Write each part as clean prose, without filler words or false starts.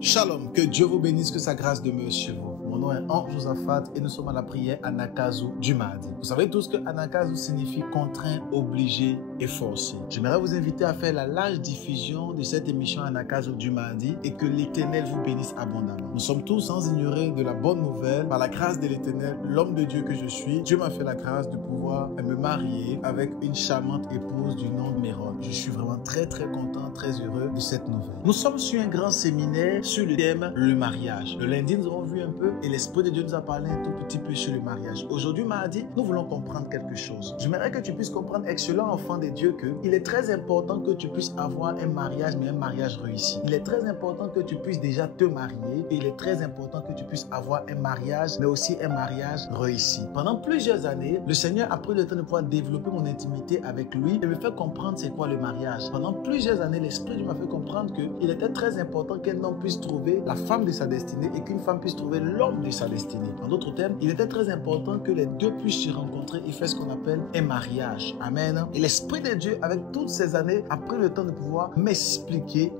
Shalom, que Dieu vous bénisse, que sa grâce demeure chez vous. Mon nom est Ange Josaphat et nous sommes à la prière Anakazu du mardi. Vous savez tous que Anakazu signifie contraint, obligé et forcé. J'aimerais vous inviter à faire la large diffusion de cette émission Anakazu du mardi et que l'Éternel vous bénisse abondamment. Nous sommes tous sans ignorer de la bonne nouvelle. Par la grâce de l'Éternel, l'homme de Dieu que je suis, Dieu m'a fait la grâce de pouvoir me marier avec une charmante épouse du nom de Méron. Je suis vraiment très content, très heureux de cette nouvelle. Nous sommes sur un grand séminaire sur le thème le mariage. Le lundi, nous avons vu un peu et l'Esprit de Dieu nous a parlé un tout petit peu sur le mariage. Aujourd'hui, mardi, nous voulons comprendre quelque chose. J'aimerais que tu puisses comprendre, excellent enfant de Dieu, qu'il est très important que tu puisses avoir un mariage, mais un mariage réussi. Il est très important que tu puisses déjà te marier et il est très important que tu puisses avoir un mariage, mais aussi un mariage réussi. Pendant plusieurs années, le Seigneur a pris le temps de pouvoir développer mon intimité avec lui et me faire comprendre c'est quoi le mariage. Pendant plusieurs années, l'Esprit de Dieu m'a fait comprendre qu'il était très important qu'un homme puisse trouver la femme de sa destinée et qu'une femme puisse trouver l'homme de sa destinée. En d'autres termes, il était très important que les deux puissent se rencontrer et faire ce qu'on appelle un mariage. Amen. Et l'Esprit de Dieu, avec toutes ces années, a pris le temps de pouvoir m'expliquer.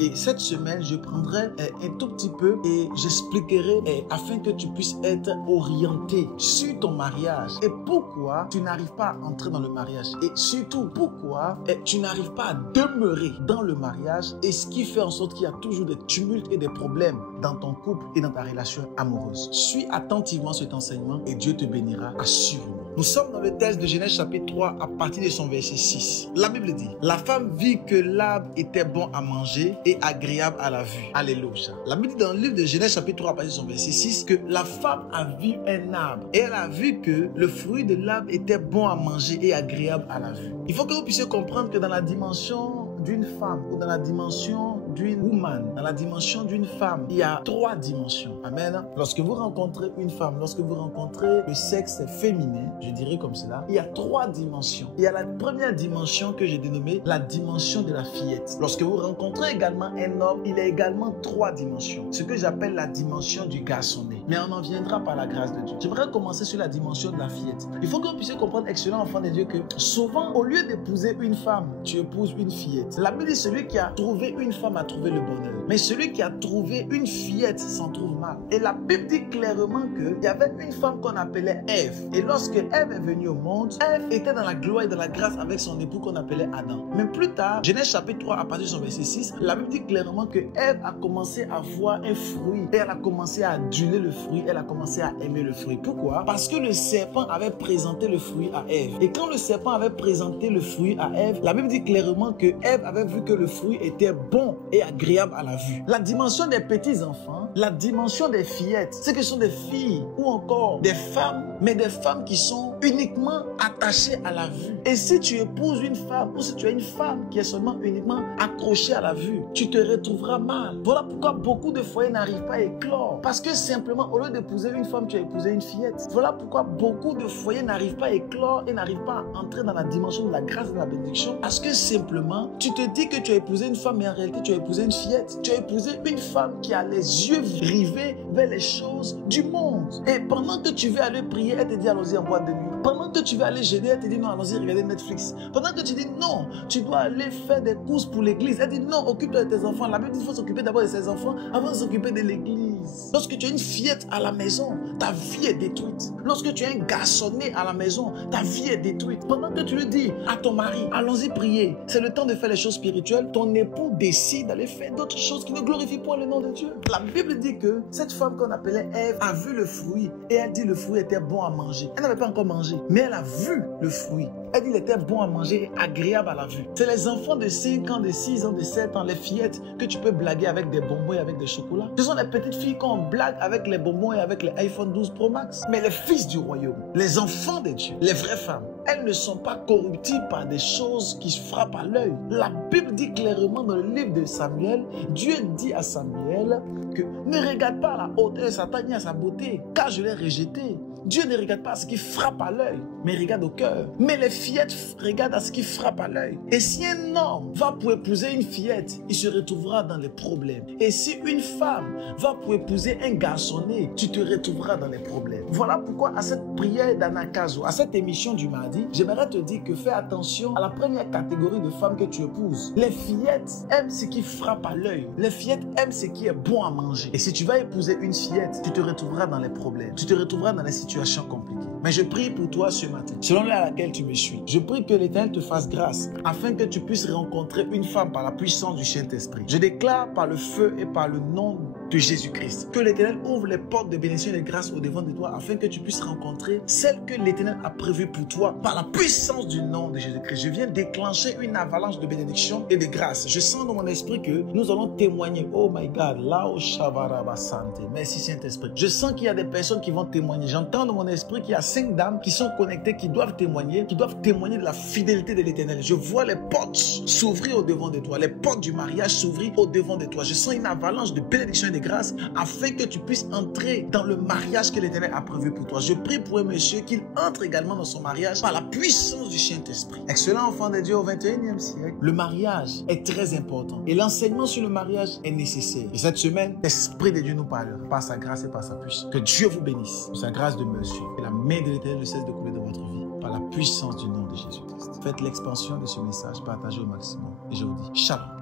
Et cette semaine, je prendrai un tout petit peu et j'expliquerai afin que tu puisses être orienté sur ton mariage et pourquoi tu n'arrives pas à entrer dans le mariage et surtout pourquoi tu n'arrives pas à demeurer dans le mariage et ce qui fait en sorte qu'il y a toujours des tumultes et des problèmes dans ton couple et dans ta relation amoureuse. Suis attentivement cet enseignement et Dieu te bénira assurément. Nous sommes dans le texte de Genèse chapitre 3 à partir de son verset 6. La Bible dit, la femme vit que l'arbre était bon à manger et agréable à la vue. Alléluia. La Bible dit dans le livre de Genèse chapitre 3 à partir de son verset 6 que la femme a vu un arbre et elle a vu que le fruit de l'arbre était bon à manger et agréable à la vue. Il faut que vous puissiez comprendre que dans la dimension d'une femme ou dans la dimension d'une woman, dans la dimension d'une femme, il y a trois dimensions. Amen. Lorsque vous rencontrez une femme, lorsque vous rencontrez le sexe féminin, je dirais comme cela, il y a trois dimensions. Il y a la première dimension que j'ai dénommée la dimension de la fillette. Lorsque vous rencontrez également un homme, il y a également trois dimensions. Ce que j'appelle la dimension du garçonnet. Mais on en viendra par la grâce de Dieu. J'aimerais commencer sur la dimension de la fillette. Il faut que vous puissiez comprendre, excellent enfant de Dieu, que souvent, au lieu d'épouser une femme, tu épouses une fillette. La Bible dit celui qui a trouvé une femme a trouvé le bonheur. Mais celui qui a trouvé une fillette s'en trouve mal. Et la Bible dit clairement qu'il y avait une femme qu'on appelait Ève. Et lorsque Ève est venue au monde, Ève était dans la gloire et dans la grâce avec son époux qu'on appelait Adam. Mais plus tard, Genèse chapitre 3 à partir de son verset 6, la Bible dit clairement que Ève a commencé à voir un fruit. Et elle a commencé à aduler le fruit. Elle a commencé à aimer le fruit. Pourquoi? Parce que le serpent avait présenté le fruit à Ève. Et quand le serpent avait présenté le fruit à Ève, la Bible dit clairement que Ève avait vu que le fruit était bon et agréable à la vue. La dimension des petits enfants, la dimension des fillettes, c'est que ce sont des filles ou encore des femmes, mais des femmes qui sont uniquement attachées à la vue. Et si tu épouses une femme ou si tu as une femme qui est seulement uniquement accrochée à la vue, tu te retrouveras mal. Voilà pourquoi beaucoup de foyers n'arrivent pas à éclore. Parce que simplement, au lieu d'épouser une femme, tu as épousé une fillette. Voilà pourquoi beaucoup de foyers n'arrivent pas à éclore et n'arrivent pas à entrer dans la dimension de la grâce et de la bénédiction. Parce que simplement, tu te dis que tu as épousé une femme, mais en réalité, tu as épousé une fillette. Tu as épousé une femme qui a les yeux rivés vers les choses du monde. Et pendant que tu veux aller prier, elle te dit allons-y en boîte de nuit. Pendant que tu veux aller gêner, elle te dit non, allons-y regarder Netflix. Pendant que tu dis non, tu dois aller faire des courses pour l'église. Elle dit non, occupe-toi de tes enfants. La Bible dit qu'il faut s'occuper d'abord de ses enfants avant de s'occuper de l'église. Lorsque tu as une fillette à la maison, ta vie est détruite. Lorsque tu as un garçonnet à la maison, ta vie est détruite. Pendant que tu lui dis à ton mari, allons-y prier, c'est le temps de faire les choses spirituelles, ton époux décide d'aller faire d'autres choses qui ne glorifient point le nom de Dieu. La Bible dit que cette femme qu'on appelait Ève a vu le fruit et elle dit le fruit était bon à manger. Elle n'avait pas encore mangé, mais elle a vu le fruit. Elle dit qu'il était bon à manger et agréable à la vue. C'est les enfants de 5 ans, de 6 ans, de 7 ans, les fillettes que tu peux blaguer avec des bonbons et avec des chocolats. Ce sont les petites filles qu'on blague avec les bonbons et avec les iPhone 12 Pro Max. Mais les fils du royaume, les enfants de Dieu, les vraies femmes, elles ne sont pas corruptibles par des choses qui frappent à l'œil. La Bible dit clairement dans le livre de Samuel, Dieu dit à Samuel que ne regarde pas à la hauteur de Satan ni à sa beauté, car je l'ai rejeté. Dieu ne regarde pas à ce qui frappe à l'œil, mais il regarde au cœur. Mais les fillettes regardent à ce qui frappe à l'œil. Et si un homme va pour épouser une fillette, il se retrouvera dans les problèmes. Et si une femme va pour épouser un garçonnet, tu te retrouveras dans les problèmes. Voilà pourquoi à cette prière d'Anakazo, à cette émission du mardi, j'aimerais te dire que fais attention à la première catégorie de femmes que tu épouses. Les fillettes aiment ce qui frappe à l'œil. Les fillettes aiment ce qui est bon à manger. Et si tu vas épouser une fillette, tu te retrouveras dans les problèmes. Tu te retrouveras dans les situations compliquées. Mais je prie pour toi ce matin, selon l'heure à laquelle tu me suis. Je prie que l'Éternel te fasse grâce afin que tu puisses rencontrer une femme par la puissance du Saint-Esprit. Je déclare par le feu et par le nom de Jésus-Christ que l'Éternel ouvre les portes de bénédiction et de grâce au devant de toi afin que tu puisses rencontrer celle que l'Éternel a prévue pour toi par la puissance du nom de Jésus-Christ. Je viens déclencher une avalanche de bénédiction et de grâce. Je sens dans mon esprit que nous allons témoigner. Oh my God, Lao Shavaraba Sante. Merci Saint-Esprit. Je sens qu'il y a des personnes qui vont témoigner. J'entends dans mon esprit qu'il y a 5 dames qui sont connectées, qui doivent témoigner de la fidélité de l'Éternel. Je vois les portes s'ouvrir au devant de toi, les portes du mariage s'ouvrir au devant de toi. Je sens une avalanche de bénédiction et de grâce afin que tu puisses entrer dans le mariage que l'Éternel a prévu pour toi. Je prie pour un monsieur qu'il entre également dans son mariage par la puissance du Saint-Esprit. Excellent enfant de Dieu au 21e siècle. Le mariage est très important et l'enseignement sur le mariage est nécessaire. Et cette semaine, l'Esprit de Dieu nous parlera par sa grâce et par sa puissance. Que Dieu vous bénisse pour sa grâce de monsieur. Que la main de l'Éternel ne cesse de couler dans votre vie par la puissance du nom de Jésus-Christ. Faites l'expansion de ce message, partagez au maximum. Et je vous dis, shalom.